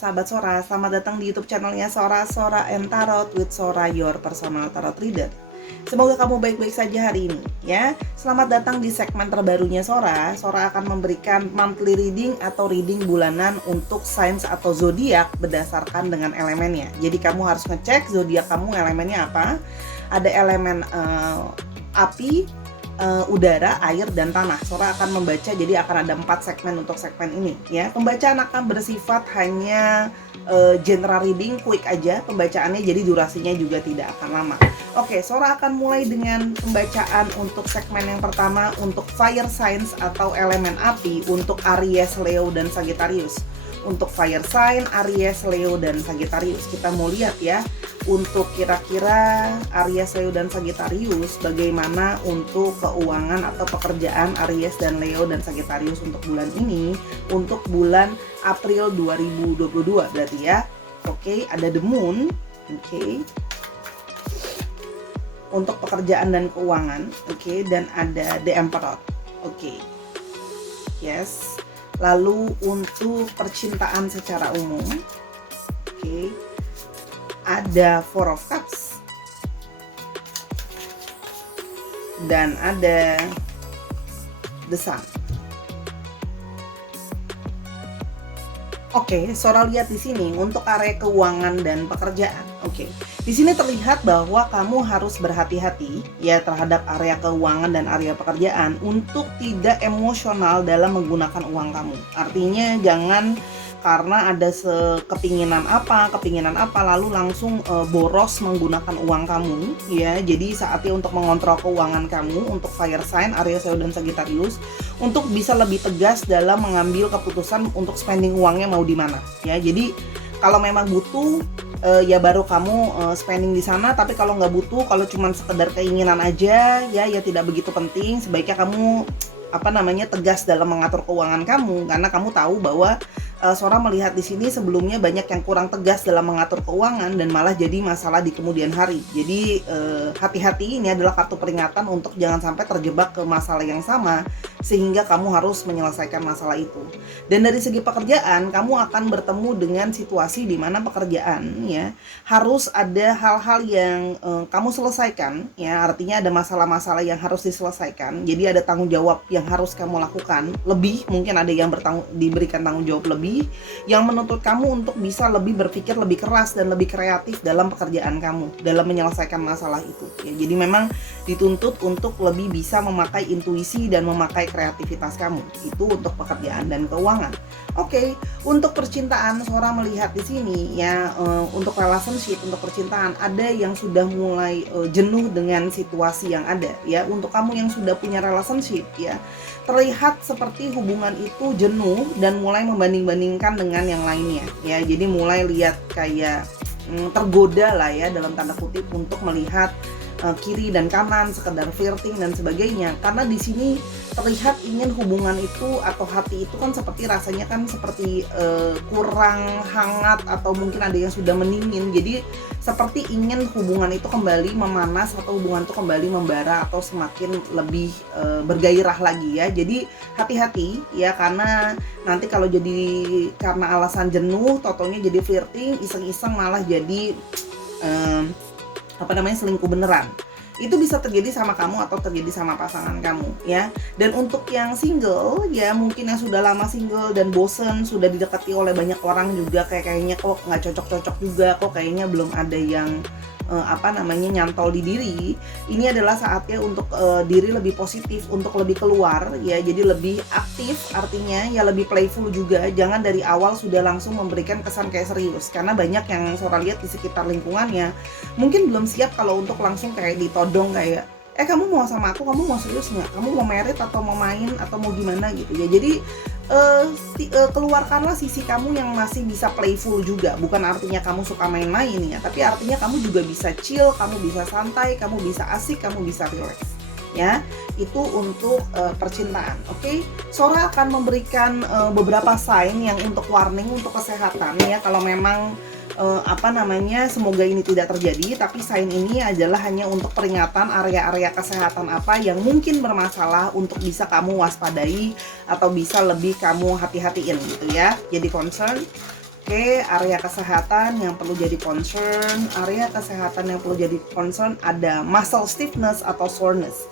sahabat Sora, selamat datang di YouTube channelnya Sora and Tarot with Sora, your personal tarot reader. Semoga kamu baik-baik saja hari ini ya. Selamat datang di segmen terbarunya Sora. Sora akan memberikan monthly reading atau reading bulanan untuk signs atau zodiak berdasarkan dengan elemennya. Jadi kamu harus ngecek zodiak kamu elemennya apa. Ada elemen api, udara, air, dan tanah. Sora akan membaca, jadi akan ada 4 segmen untuk segmen ini ya. Pembacaan akan bersifat hanya general reading, quick aja pembacaannya, jadi durasinya juga tidak akan lama. Oke, Sora akan mulai dengan pembacaan untuk segmen yang pertama untuk fire signs atau elemen api untuk Aries, Leo, dan Sagittarius. Untuk fire sign, Aries, Leo, dan Sagittarius, kita mau lihat ya untuk kira-kira Aries, Leo, dan Sagittarius bagaimana untuk keuangan atau pekerjaan Aries dan Leo dan Sagittarius untuk bulan ini, untuk bulan April 2022 berarti ya. Oke, ada the moon. Oke, untuk pekerjaan dan keuangan. Oke, dan ada the emperor. Oke, yes. Lalu untuk percintaan secara umum, oke, ada Four of Cups dan ada The Sun. Oke, Sora lihat di sini untuk area keuangan dan pekerjaan. Oke, di sini terlihat bahwa kamu harus berhati-hati ya terhadap area keuangan dan area pekerjaan untuk tidak emosional dalam menggunakan uang kamu. Artinya jangan karena ada kepinginan apa lalu langsung boros menggunakan uang kamu ya. Jadi saatnya untuk mengontrol keuangan kamu untuk fire sign, Aries, Leo, dan Sagittarius untuk bisa lebih tegas dalam mengambil keputusan untuk spending uangnya mau di mana ya. Jadi kalau memang butuh ya baru kamu spending di sana, tapi kalau nggak butuh, kalau cuma sekedar keinginan aja ya tidak begitu penting. Sebaiknya kamu tegas dalam mengatur keuangan kamu, karena kamu tahu bahwa Sora melihat di sini sebelumnya banyak yang kurang tegas dalam mengatur keuangan dan malah jadi masalah di kemudian hari. Jadi hati-hati, ini adalah kartu peringatan untuk jangan sampai terjebak ke masalah yang sama sehingga kamu harus menyelesaikan masalah itu. Dan dari segi pekerjaan, kamu akan bertemu dengan situasi di mana pekerjaan ya harus ada hal-hal yang kamu selesaikan ya. Artinya ada masalah-masalah yang harus diselesaikan. Jadi ada tanggung jawab yang harus kamu lakukan lebih, mungkin ada yang diberikan tanggung jawab lebih yang menuntut kamu untuk bisa lebih berpikir lebih keras dan lebih kreatif dalam pekerjaan kamu dalam menyelesaikan masalah itu ya. Jadi memang dituntut untuk lebih bisa memakai intuisi dan memakai kreativitas kamu itu untuk pekerjaan dan keuangan. Oke, untuk percintaan Sora melihat di sini ya untuk relationship, untuk percintaan ada yang sudah mulai jenuh dengan situasi yang ada ya. Untuk kamu yang sudah punya relationship ya, terlihat seperti hubungan itu jenuh dan mulai membanding-bandingkan dengan yang lainnya ya. Jadi mulai lihat kayak tergoda lah ya dalam tanda kutip untuk melihat kiri dan kanan, sekedar flirting dan sebagainya. Karena di sini terlihat ingin hubungan itu atau hati itu kan seperti rasanya kan seperti kurang hangat atau mungkin ada yang sudah mendingin. Jadi seperti ingin hubungan itu kembali memanas atau hubungan itu kembali membara atau semakin lebih bergairah lagi ya. Jadi hati-hati ya, karena nanti kalau jadi karena alasan jenuh totonya jadi flirting, iseng-iseng malah jadi selingkuh beneran. Itu bisa terjadi sama kamu atau terjadi sama pasangan kamu ya. Dan untuk yang single ya, mungkin yang sudah lama single dan bosen, sudah didekati oleh banyak orang juga, kayaknya kok nggak cocok-cocok juga, kok kayaknya belum ada yang nyantol di diri. Ini adalah saatnya untuk diri lebih positif, untuk lebih keluar ya. Jadi lebih aktif, artinya ya lebih playful juga. Jangan dari awal sudah langsung memberikan kesan kayak serius, karena banyak yang Sora lihat di sekitar lingkungannya mungkin belum siap kalau untuk langsung kayak ditodong kayak kamu mau sama aku, kamu mau serius nggak, kamu mau merit atau mau main atau mau gimana gitu ya. Jadi keluarkanlah sisi kamu yang masih bisa playful juga. Bukan artinya kamu suka main-main ya, tapi artinya kamu juga bisa chill, kamu bisa santai, kamu bisa asik, kamu bisa relax ya. Itu untuk percintaan. Oke, Sora akan memberikan beberapa sign yang untuk warning untuk kesehatan ya. Kalau memang semoga ini tidak terjadi, tapi sign ini adalah hanya untuk peringatan area-area kesehatan apa yang mungkin bermasalah untuk bisa kamu waspadai atau bisa lebih kamu hati-hatiin gitu ya. Jadi concern. Oke, area kesehatan yang perlu jadi concern. Area kesehatan yang perlu jadi concern ada muscle stiffness atau soreness.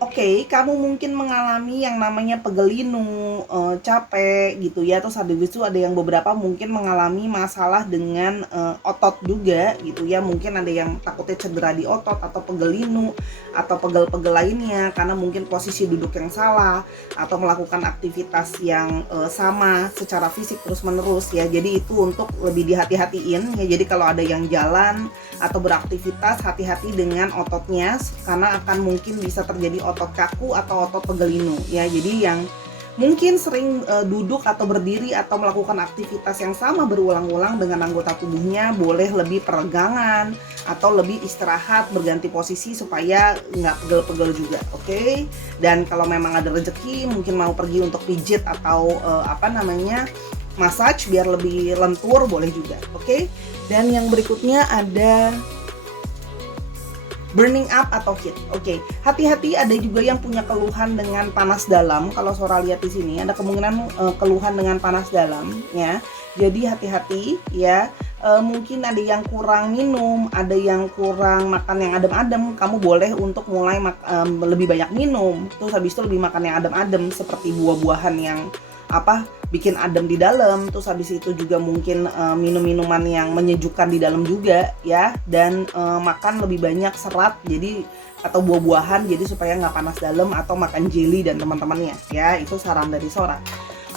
Oke, kamu mungkin mengalami yang namanya pegelinu, capek gitu ya, terus habis itu ada yang beberapa mungkin mengalami masalah dengan, otot juga gitu ya, mungkin ada yang takutnya cedera di otot atau pegelinu atau pegel-pegel lainnya karena mungkin posisi duduk yang salah atau melakukan aktivitas yang, sama secara fisik terus-menerus ya. Jadi itu untuk lebih dihati-hatiin ya, jadi kalau ada yang jalan atau beraktivitas, hati-hati dengan ototnya karena akan mungkin bisa terjadi otot kaku atau otot pegelinu ya. Jadi yang mungkin sering duduk atau berdiri atau melakukan aktivitas yang sama berulang-ulang dengan anggota tubuhnya boleh lebih peregangan atau lebih istirahat, berganti posisi supaya nggak pegel-pegel juga, oke? Dan kalau memang ada rezeki mungkin mau pergi untuk pijit atau massage biar lebih lentur boleh juga, oke? Dan yang berikutnya ada burning up atau heat. Oke, hati-hati ada juga yang punya keluhan dengan panas dalam. Kalau Sora lihat di sini ada kemungkinan keluhan dengan panas dalam ya. Jadi hati-hati ya. Mungkin ada yang kurang minum, ada yang kurang makan yang adem-adem. Kamu boleh untuk mulai lebih banyak minum. Terus habis itu lebih makan yang adem-adem seperti buah-buahan yang bikin adem di dalam. Terus habis itu juga mungkin minum-minuman yang menyejukkan di dalam juga ya, dan makan lebih banyak serat jadi atau buah-buahan jadi supaya nggak panas dalam, atau makan jelly dan teman-temannya ya. Itu saran dari Sora.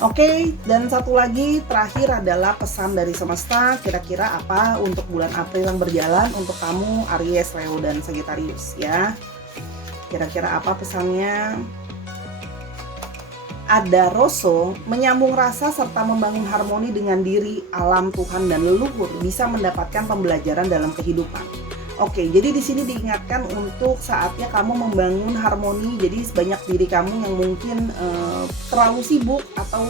Oke, dan satu lagi terakhir adalah pesan dari semesta. Kira-kira apa untuk bulan April yang berjalan untuk kamu Aries, Leo, dan Sagittarius ya. Kira-kira apa pesannya? Ada Rosso, menyambung rasa serta membangun harmoni dengan diri, alam, Tuhan, dan leluhur bisa mendapatkan pembelajaran dalam kehidupan. Oke, jadi di sini diingatkan untuk saatnya kamu membangun harmoni. Jadi sebanyak diri kamu yang mungkin terlalu sibuk atau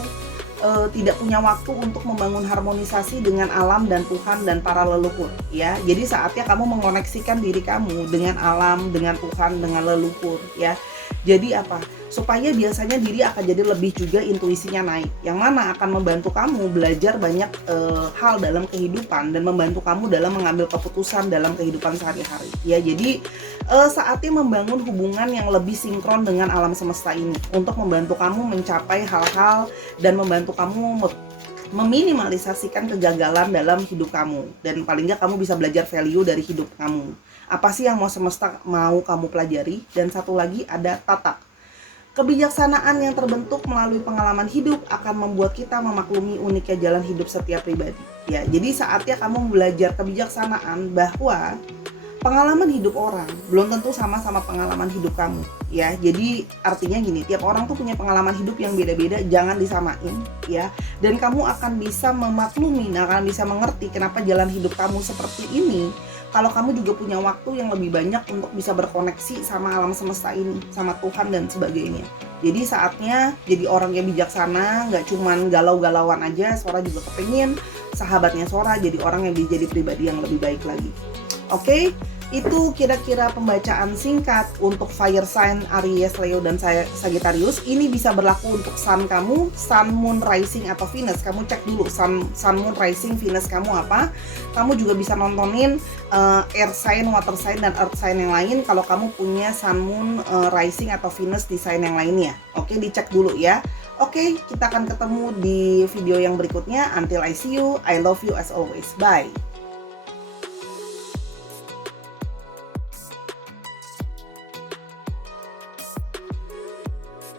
tidak punya waktu untuk membangun harmonisasi dengan alam dan Tuhan dan para leluhur ya. Jadi saatnya kamu mengoneksikan diri kamu dengan alam, dengan Tuhan, dengan leluhur ya. Jadi supaya biasanya diri akan jadi lebih juga intuisinya naik, yang mana akan membantu kamu belajar banyak hal dalam kehidupan dan membantu kamu dalam mengambil keputusan dalam kehidupan sehari-hari ya. Jadi saatnya membangun hubungan yang lebih sinkron dengan alam semesta ini untuk membantu kamu mencapai hal-hal dan membantu kamu meminimalisasikan kegagalan dalam hidup kamu, dan paling nggak kamu bisa belajar value dari hidup kamu. Apa sih yang semesta mau kamu pelajari? Dan satu lagi ada tatak. Kebijaksanaan yang terbentuk melalui pengalaman hidup akan membuat kita memaklumi uniknya jalan hidup setiap pribadi. Ya, jadi saatnya kamu belajar kebijaksanaan bahwa pengalaman hidup orang belum tentu sama pengalaman hidup kamu ya. Jadi artinya gini, tiap orang tuh punya pengalaman hidup yang beda-beda, jangan disamain ya. Dan kamu akan bisa memaklumi, akan bisa mengerti kenapa jalan hidup kamu seperti ini kalau kamu juga punya waktu yang lebih banyak untuk bisa berkoneksi sama alam semesta ini, sama Tuhan dan sebagainya. Jadi saatnya jadi orang yang bijaksana, nggak cuman galau-galauan aja. Sora juga kepengen sahabatnya Sora jadi orang yang jadi pribadi yang lebih baik lagi. Oke, itu kira-kira pembacaan singkat untuk fire sign Aries, Leo, dan Sagittarius. Ini bisa berlaku untuk sun kamu, sun, moon, rising, atau Venus. Kamu cek dulu sun, moon, rising, Venus kamu apa. Kamu juga bisa nontonin air sign, water sign, dan earth sign yang lain kalau kamu punya sun, moon, rising, atau Venus di sign yang lainnya. Oke, dicek dulu ya. Oke, kita akan ketemu di video yang berikutnya. Until I see you, I love you as always. Bye.